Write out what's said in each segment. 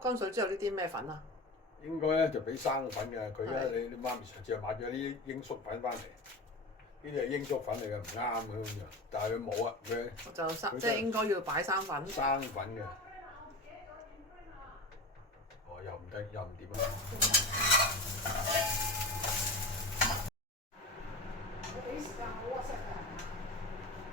乾水之後呢啲咩粉啊？應該咧就俾生粉嘅，佢咧你媽咪上次買咗啲鷹粟粉翻嚟，呢啲係鷹粟粉嚟嘅，唔啱嘅咁樣，但係佢冇啊，佢就即係應該要擺生粉。生粉嘅，哦又唔得又唔掂啊！我俾時間我 WhatsApp 㗎。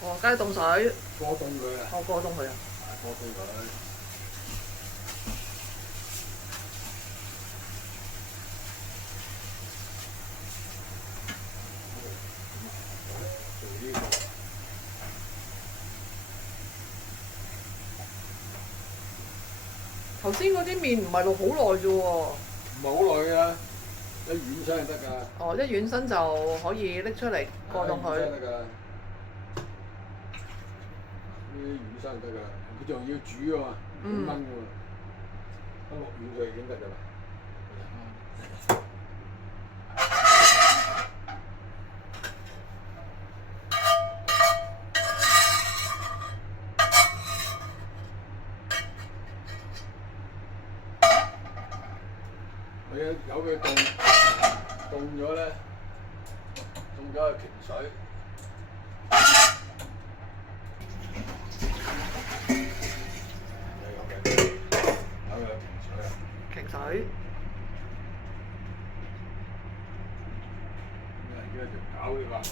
哦，梗係凍水。過凍佢啊！我過凍佢啊！過凍佢。做呢個。頭先嗰啲麵唔係淥好耐啫喎。唔係好耐㗎，一軟身就得㗎。哦，一軟身就可以拎出嚟過凍佢。得㗎。呢啲軟身就得㗎，佢仲要煮啊嘛，要燜㗎嘛，一落軟佢已經得㗎啦。佢有佢凍咗咧，凍咗就停水。停水。而家就搞呢個嚇，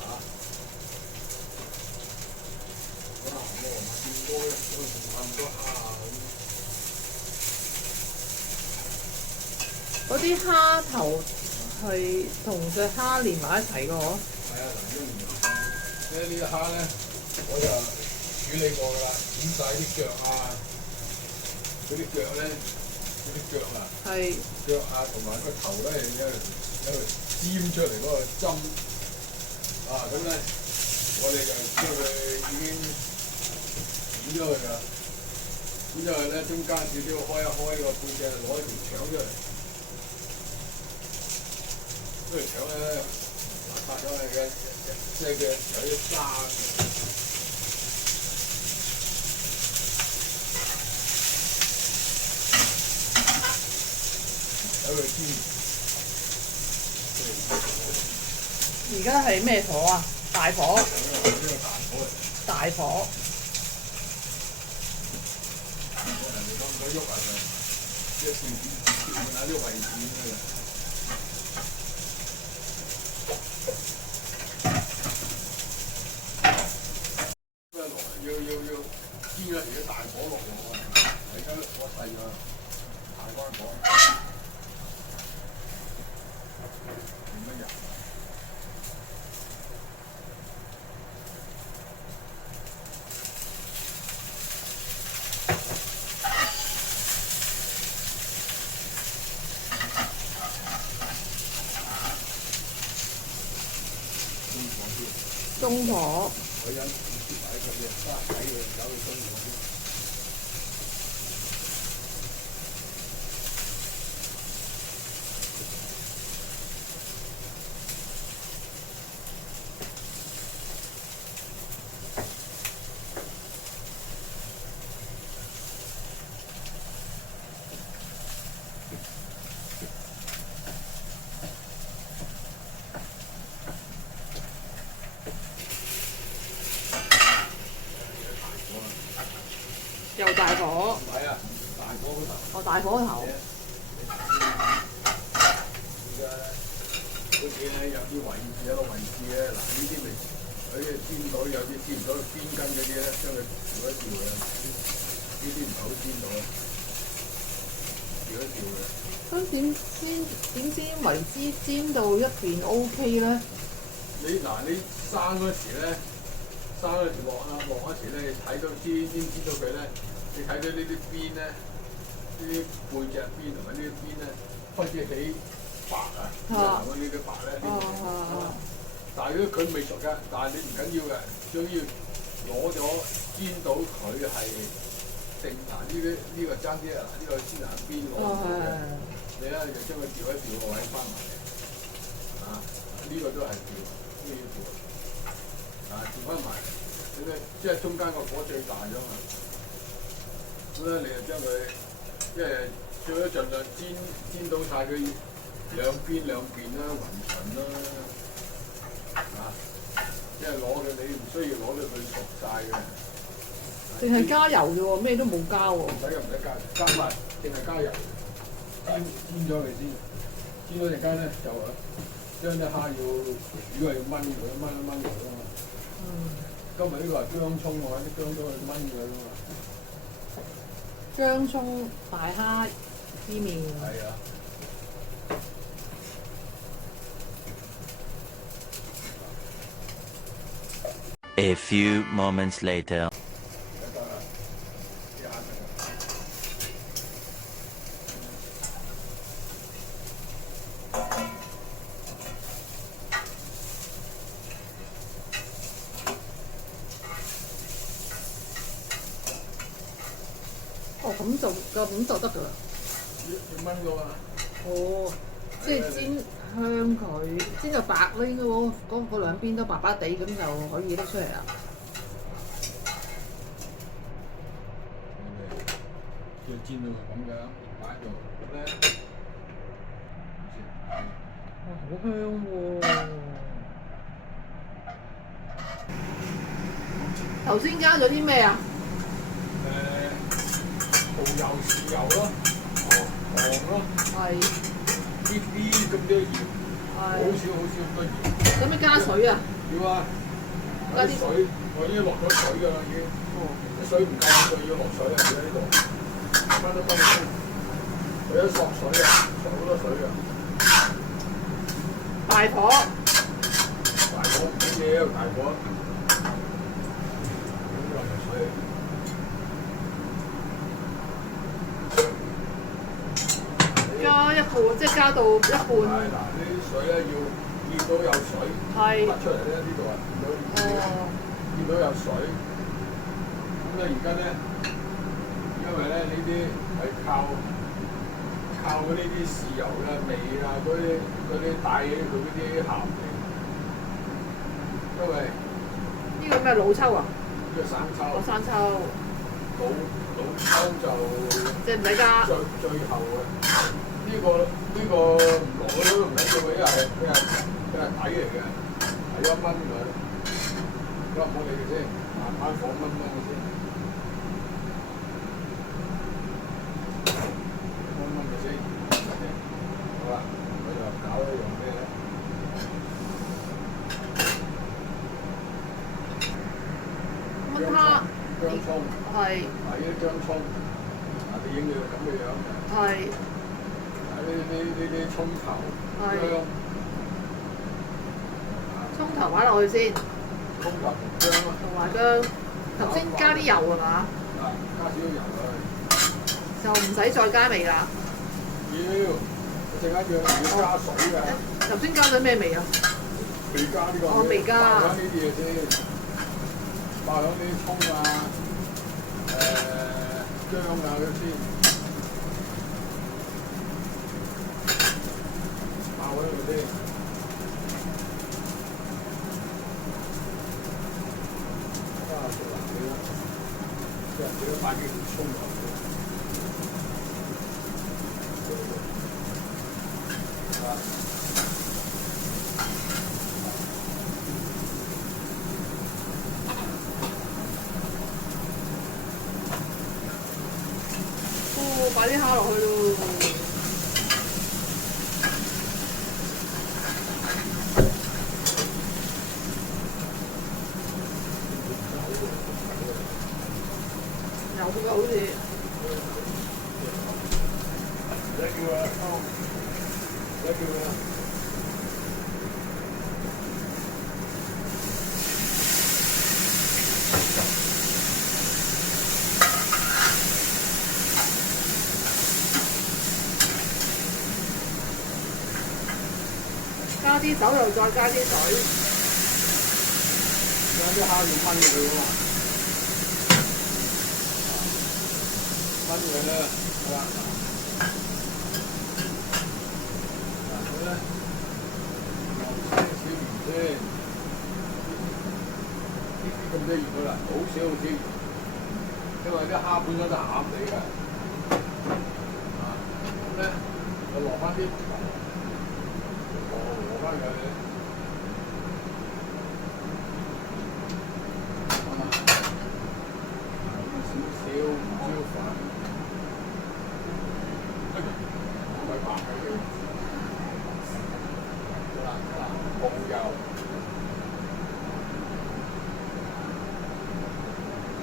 可能我唔見多咧，我唔咁多蝦咁。嗰啲蝦頭係同隻蝦連埋一齊嘅嗬。係啊，嗱，呢啲蝦咧，我就處理過㗎啦，剪晒啲腳啊，嗰啲腳咧，嗰啲腳啊，腳啊同埋個頭咧，有尖出嚟嗰個針啊，咁咧我哋就將佢已經剪咗佢㗎啦，剪咗佢咧中間少少開一開個半隻，攞條腸出嚟，嗰條腸咧拆咗佢嘅，即係佢有啲沙。而家係咩火啊？大火。大火。人哋咁鬼喐啊！即係調下啲位置㗎啦。要煎咗而家大火落喎，而家火細咗，大關火。乜嘢？中火。佢有啲擺佢嘅，揸睇佢有佢中火先。又大火。唔係啊，大火嗰頭。哦，大火頭。而家嗰啲咧有啲位置有個位置咧，嗱呢啲咪有啲煎到，有啲煎唔到邊根嗰啲咧，將佢調一調嘅。呢啲唔係好煎到啊，調一調嘅。咁點煎為之煎到一邊 OK 咧？你生嗰時咧，生生嗰時落嗰時咧，你睇到先知道佢咧，你睇到呢啲邊咧，呢啲背脊邊同埋呢啲邊咧開始起白啊，呢啲白咧，但係如果佢未熟嘅，但係你唔緊要嘅，只要攞咗煎到佢係定嗱呢個爭啲啊，呢個先拿邊攞嘅，你咧就將佢調一調個位翻埋嚟，啊呢個都係調，都要調，啊調翻埋，你咧即係中間個火最大咗嘛，咁咧你就將佢即係最好盡量煎到晒佢兩邊啦，勻勻啦。啊！即係攞佢，你唔需要攞到佢熟晒嘅。淨係加油啫喎，咩都冇加喎。唔使加埋，淨係加油。煎咗佢先，煎咗陣間咧就將啲蝦要，如果係要燜佢，燜一燜佢啊嘛。今日呢個係薑葱喎，啲薑葱去燜佢啊嘛。薑葱大蝦伊麵。係啊。A few moments later. 哦，咁就得㗎啦。要燜㗎嘛。哦，即係煎香佢，煎到白啦，應該嗰兩邊都白白地，咁就可以拎出嚟啦。要煎到佢咁樣擺喺度咧。哇，好香喎！頭先加咗啲咩啊？蠔油、豉油咯，糖咯，係啲咁多鹽，好少咁多鹽。使唔使加水啊？要啊，加啲水，我已經落咗水㗎啦，已經。啲水唔夠就要落水啊！要喺呢度，翻得翻先。佢一索水啊，索好多水㗎。大火。大火唔緊要，大火。咁落水。加一半，即係加到一半。係嗱，呢啲水咧要見到有水，係出嚟咧呢度啊，見到有水。咁咧而家咧，因為咧呢啲係靠嗰呢啲豉油嘅味啊，嗰啲帶起佢嗰啲鹹味。因為呢個咩老抽啊？呢個生抽。哦，生抽。老抽就即係唔使加。最後嘅。呢個唔落去都唔緊要嘅，因為佢係底嚟嘅，係一燜佢。咁唔好理佢先，慢慢火燜佢先。燜佢先，好啦，我就搞一樣咩咧？燜蝦。薑葱。係。係啲薑葱，你影佢咁嘅樣嘅。係。呢啲葱頭、薑，葱頭擺落去先。葱頭同薑啊。同埋薑，頭先加啲油係嘛？加少少油落去。就唔使再加味啦。要，一陣間要加水嘅。頭先加咗咩味啊？未加呢個。我未加。爆響呢啲嘢先，爆響啲葱啊、薑啊嗰啲先。爆喺度先。食難啲啦，即係幾多擺幾條葱落去。哦，擺啲蝦落去咯。有㗎好似。唔使叫啦，唔使叫啦。加啲酒又再加啲水。有啲蝦要燜佢㗎嘛，燜佢咧，好啦，佢咧少鹽先，啲咁多鹽㗎啦，好少鹽，因為啲蝦本身都鹹地㗎，咁咧就落翻啲和翻佢。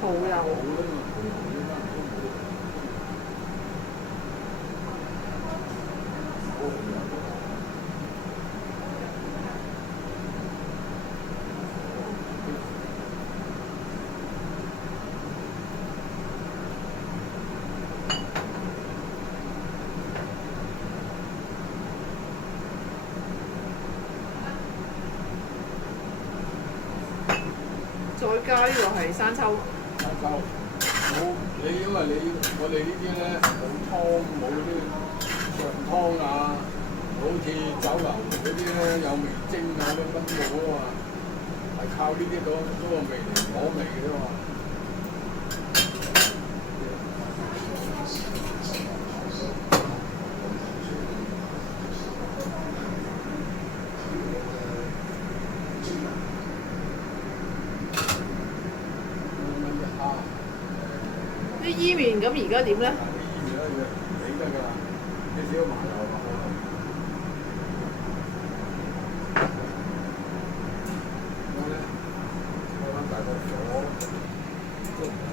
蠔油。再加呢個係生抽。生抽冇你，因為我哋呢啲咧冇湯冇嗰啲上湯啊，好似酒樓嗰啲咧有味精啊嗰啲乜都冇啊嘛，係靠呢啲嗰個味嚟攞味嘅啫嘛。啲伊麵咁而家點咧？伊麵咧你得㗎啦，你少麻油落去。咁咧開翻大個火，都唔得。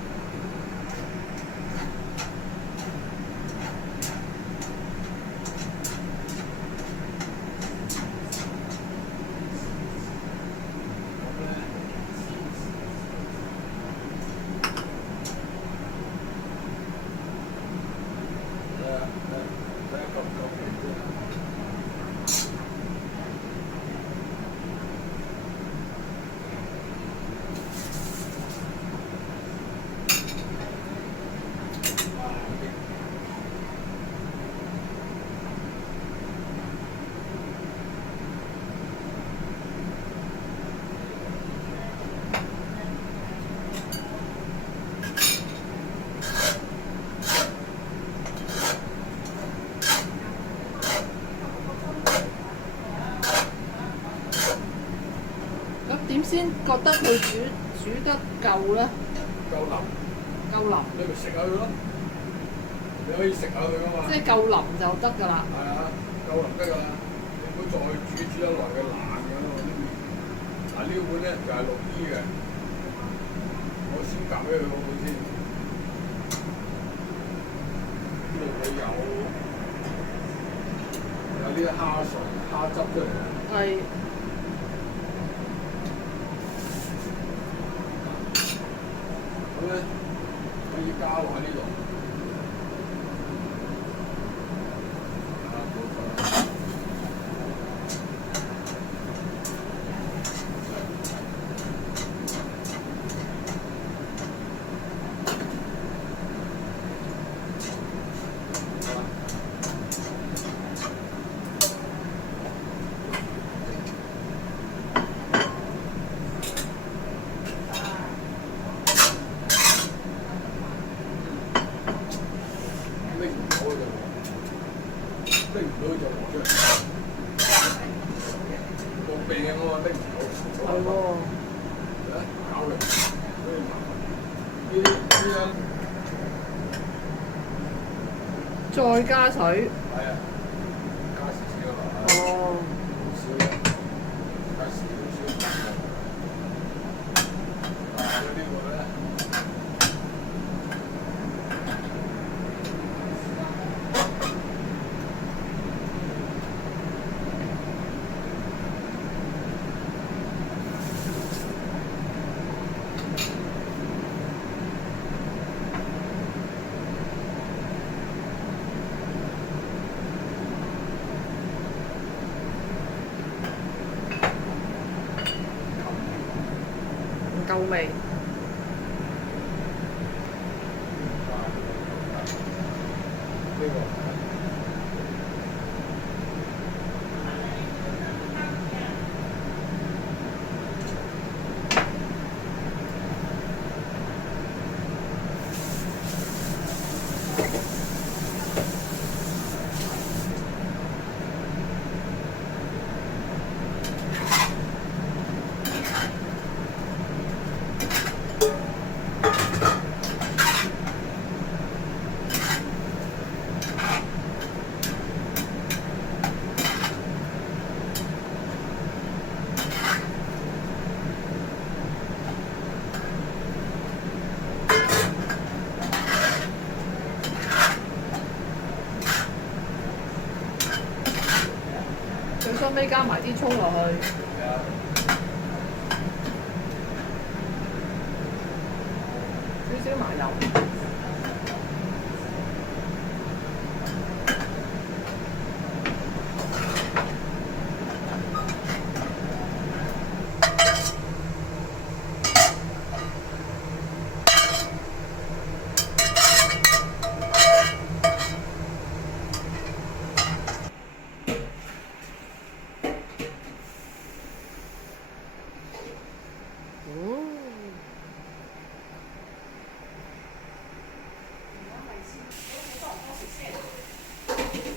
點先覺得佢煮得夠咧？夠腍。夠腍。你咪食下佢咯，你可以食下佢噶嘛。即係夠腍就得㗎啦。係啊，夠腍得㗎啦，你唔好再煮得耐佢爛㗎啦啲麵。嗱呢碗咧就係6E嘅，我先夾俾佢好唔好先？呢度會有啲蝦水、蝦汁出嚟。係。咁咧可以加埋呢度。拎唔到就攞出嚟，個病啊嘛拎唔到。係喎。搞嚟，所以麻煩。呢再加水。係啊，加少少落。哦。少嘅，加少少。呢個咧。夠味。呢個最收尾加埋啲葱落去。少少麻油。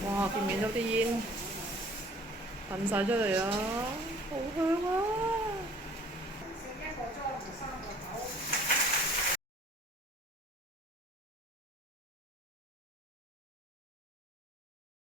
哇！見唔見到啲煙噴晒出嚟啊？好香啊！